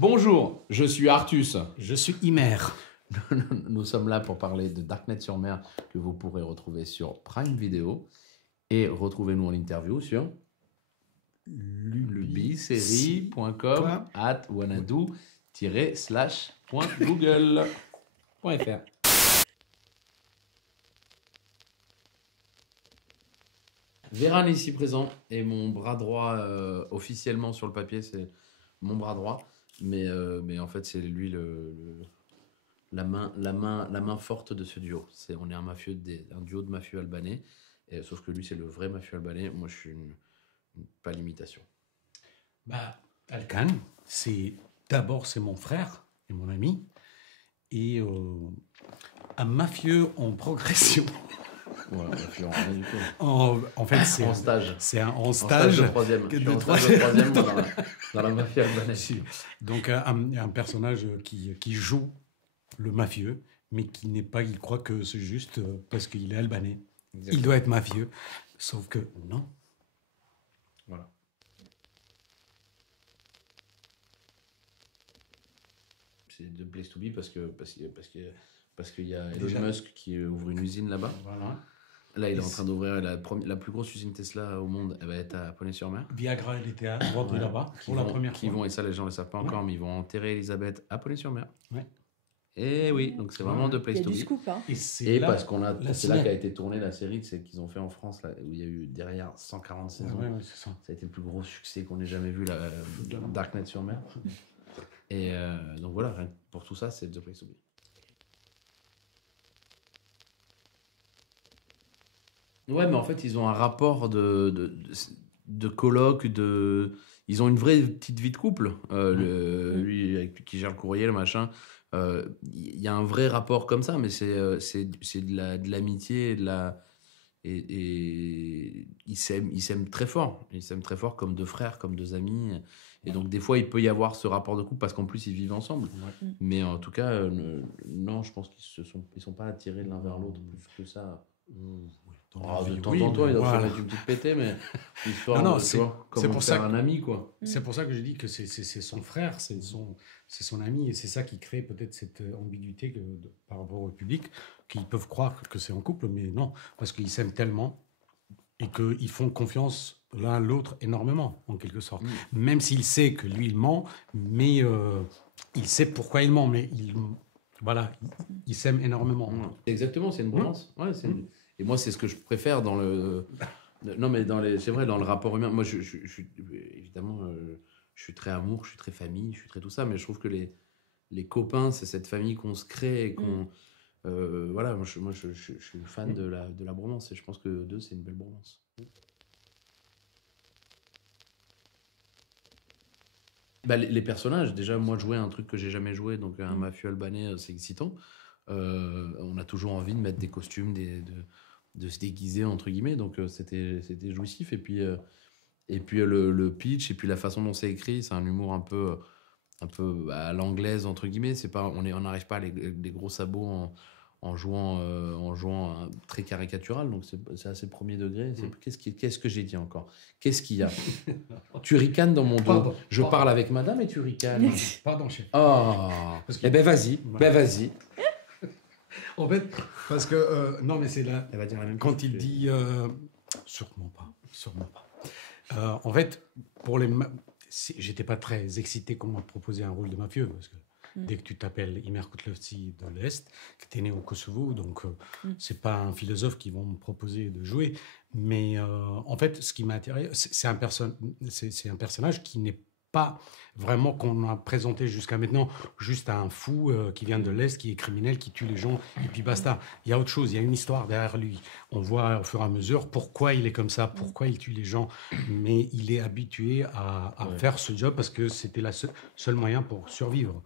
Bonjour, je suis Artus. Je suis Imer. Nous sommes là pour parler de Darknet-sur-Mer que vous pourrez retrouver sur Prime Video et retrouvez-nous en interview sur lubiserie.com@wanadoo-/.google.fr. Véran ici présent et mon bras droit officiellement sur le papier, c'est mon bras droit, mais en fait c'est lui la main forte de ce duo. On est un duo de mafieux albanais, sauf que lui c'est le vrai mafieux albanais. Moi je suis pas l'imitation. Alkan, c'est mon frère et mon ami, et un mafieux en progression. Voilà, mafieux en rien du tout. En fait, c'est en stage. C'est en stage de troisième. Dans la mafia albanaise. Donc un personnage qui joue le mafieux, mais qui n'est pas. Il croit que c'est juste parce qu'il est albanais. Exactement. Il doit être mafieux, sauf que non. Voilà. C'est de place to be parce qu'il y a Elon Musk qui ouvre une usine là-bas. Voilà. Là, il est en train d'ouvrir la plus grosse usine Tesla au monde. Elle va être à Poney-sur-Mer. Viagra, elle était vendue là-bas pour la première fois. Et ça, les gens ne le savent pas encore, mais ils vont enterrer Elisabeth à Poney-sur-Mer. Ouais. Et oui, donc c'est vraiment de place to be. Il y a du scoop, hein. Et c'est là qu'a été tournée la série qu'ils ont fait en France, là, où il y a eu derrière 140 saisons. Ouais, c'est ça. Ça a été le plus gros succès qu'on ait jamais vu, Darknet-sur-Mer. Et donc voilà, rien que pour tout ça, c'est The Place to Be. Ouais, mais en fait, ils ont un rapport de coloc, ils ont une vraie petite vie de couple. Lui, qui gère le courrier, le machin. Il y a un vrai rapport comme ça, mais c'est de l'amitié et ils s'aiment très fort. Ils s'aiment très fort comme deux frères, comme deux amis. Et donc, des fois, il peut y avoir ce rapport de couple parce qu'en plus, ils vivent ensemble. Ouais. Mais en tout cas, non, je pense qu'ils sont pas attirés l'un vers l'autre plus que ça. De temps en temps, il doit faire une petite pétée, mais histoire c'est pour ça un ami, quoi. C'est pour ça que je dis que c'est son frère, c'est son ami, et c'est ça qui crée peut-être cette ambiguïté par rapport au public, qu'ils peuvent croire que c'est en couple, mais non, parce qu'ils s'aiment tellement et qu'ils font confiance l'un à l'autre énormément, en quelque sorte. Même s'il sait que lui, il ment, mais il sait pourquoi il ment, mais il s'aime énormément. Exactement, c'est une bromance. Ouais, et moi, c'est ce que je préfère dans le... Non, mais c'est vrai, dans le rapport humain. Moi, évidemment, je suis très amour, je suis très famille, je suis très tout ça, mais je trouve que les copains, c'est cette famille qu'on se crée et qu'on... voilà, moi, je suis fan de la bromance et je pense que deux, c'est une belle bromance. Les personnages, déjà, moi, jouer un truc que j'ai jamais joué, donc un mafieux albanais, c'est excitant. On a toujours envie de mettre des costumes, de se déguiser, entre guillemets, donc c'était jouissif. Et puis le pitch, et puis la façon dont c'est écrit, c'est un humour un peu à l'anglaise, entre guillemets. On n'arrive pas à les gros sabots en jouant très caricatural, donc c'est assez premier degré. Qu'est-ce que j'ai dit encore? Qu'est-ce qu'il y a? Tu ricanes dans mon dos. Pardon. Parle avec madame et tu ricanes. Pardon, chef. Oh. Eh ben vas-y, vas-y. En fait, parce que non, mais c'est là. Elle va dire la même quand il dit sûrement pas. En fait, j'étais pas très excité qu'on m'a proposé un rôle de mafieux, parce que dès que tu t'appelles Imer Kutlovci de l'Est, que tu es né au Kosovo, donc c'est pas un philosophe qui vont me proposer de jouer. Mais en fait, ce qui m'a attiré, c'est un personnage qui n'est pas vraiment qu'on a présenté jusqu'à maintenant, juste un fou qui vient de l'Est, qui est criminel, qui tue les gens, et puis basta. Il y a autre chose, il y a une histoire derrière lui. On voit au fur et à mesure pourquoi il est comme ça, pourquoi il tue les gens, mais il est habitué à faire ce job parce que c'était le seul moyen pour survivre.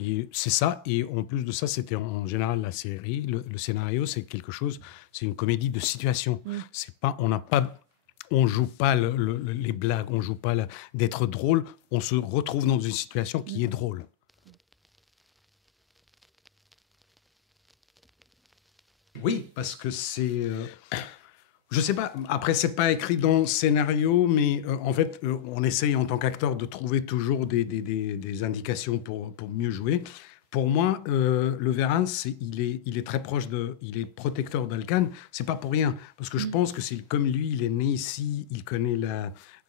Et c'est ça, et en plus de ça, c'était en général la série, le scénario, c'est quelque chose, c'est une comédie de situation. C'est pas, on joue pas les blagues, on joue pas d'être drôle, on se retrouve dans une situation qui est drôle. Oui, parce que c'est... Je sais pas. Après, c'est pas écrit dans le scénario, mais en fait, on essaye en tant qu'acteur de trouver toujours des indications pour mieux jouer. Pour moi, le Verran, il est très proche il est protecteur d'Alcan. C'est pas pour rien, parce que je pense que c'est comme lui, il est né ici, il connaît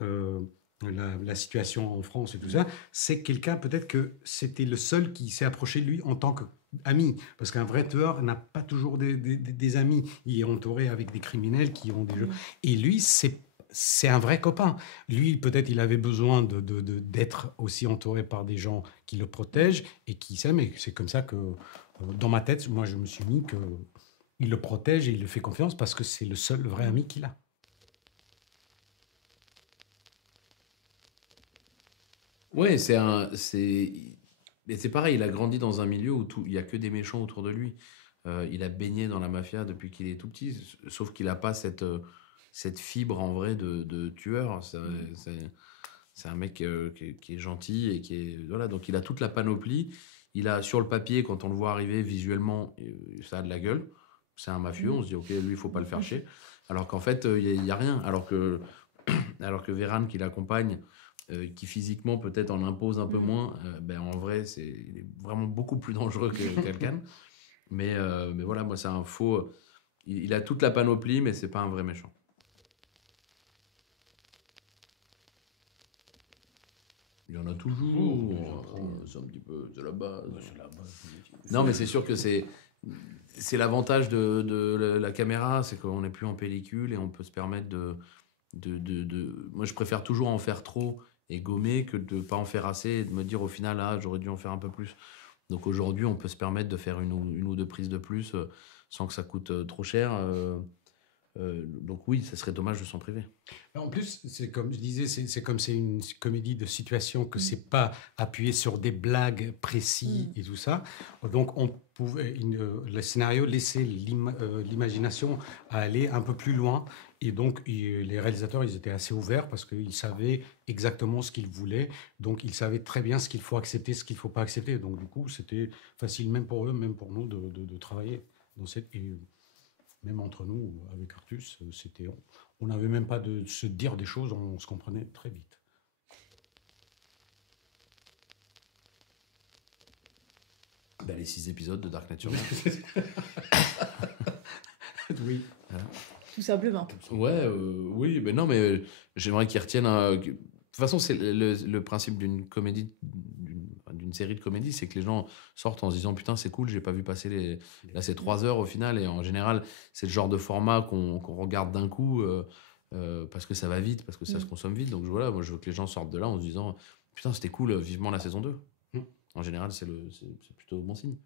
euh, la situation en France et tout ça. C'est quelqu'un, peut-être que c'était le seul qui s'est approché de lui en tant qu'ami, parce qu'un vrai tueur n'a pas toujours des amis. Il est entouré avec des criminels qui ont des jeux. Et lui, c'est un vrai copain. Lui, peut-être, il avait besoin d'être aussi entouré par des gens qui le protègent et qui s'aiment. Et c'est comme ça que, dans ma tête, moi, je me suis mis que il le protège et il le fait confiance parce que c'est le seul vrai ami qu'il a. Ouais, mais c'est pareil, il a grandi dans un milieu où il y a que des méchants autour de lui. Il a baigné dans la mafia depuis qu'il est tout petit, sauf qu'il n'a pas cette fibre en vrai de tueur. C'est un mec qui est gentil et qui est voilà, donc il a toute la panoplie. Il a sur le papier, quand on le voit arriver visuellement, ça a de la gueule. C'est un mafieux, on se dit ok, lui il faut pas le faire chier. Alors qu'en fait il y a rien. Alors que Véran qui l'accompagne, qui physiquement peut-être en impose un peu moins, ben en vrai il est vraiment beaucoup plus dangereux que quelqu'un. Mais voilà, moi c'est un faux. Il a toute la panoplie, mais c'est pas un vrai méchant. Il y en a toujours. C'est un petit peu de la base. Non, mais c'est sûr que c'est l'avantage de la caméra, c'est qu'on n'est plus en pellicule et on peut se permettre Moi, je préfère toujours en faire trop et gommer que de ne pas en faire assez et de me dire au final, ah, j'aurais dû en faire un peu plus. Donc aujourd'hui, on peut se permettre de faire une ou deux prises de plus sans que ça coûte trop cher. Donc oui, ça serait dommage de s'en priver. En plus, c'est comme je disais, c'est comme c'est une comédie de situation que c'est pas appuyé sur des blagues précis et tout ça. Donc on pouvait le scénario laisser l'imagination aller un peu plus loin. Et donc les réalisateurs, ils étaient assez ouverts parce qu'ils savaient exactement ce qu'ils voulaient. Donc ils savaient très bien ce qu'il faut accepter, ce qu'il faut pas accepter. Donc du coup, c'était facile même pour eux, même pour nous de travailler dans cette. Et même entre nous, avec Artus, on n'avait même pas de se dire des choses, on se comprenait très vite. Bah, les 6 épisodes de Dark Nature. Oui. Voilà. Tout simplement. Ouais, oui, mais non, mais j'aimerais qu'ils retiennent. De toute façon, c'est le principe d'une comédie, d'une série de comédies, c'est que les gens sortent en se disant putain, c'est cool, j'ai pas vu passer Là, c'est 3 heures au final, et en général, c'est le genre de format qu'on regarde d'un coup parce que ça va vite, parce que ça se consomme vite. Donc voilà, moi je veux que les gens sortent de là en se disant putain, c'était cool, vivement la saison 2. En général, c'est plutôt bon signe.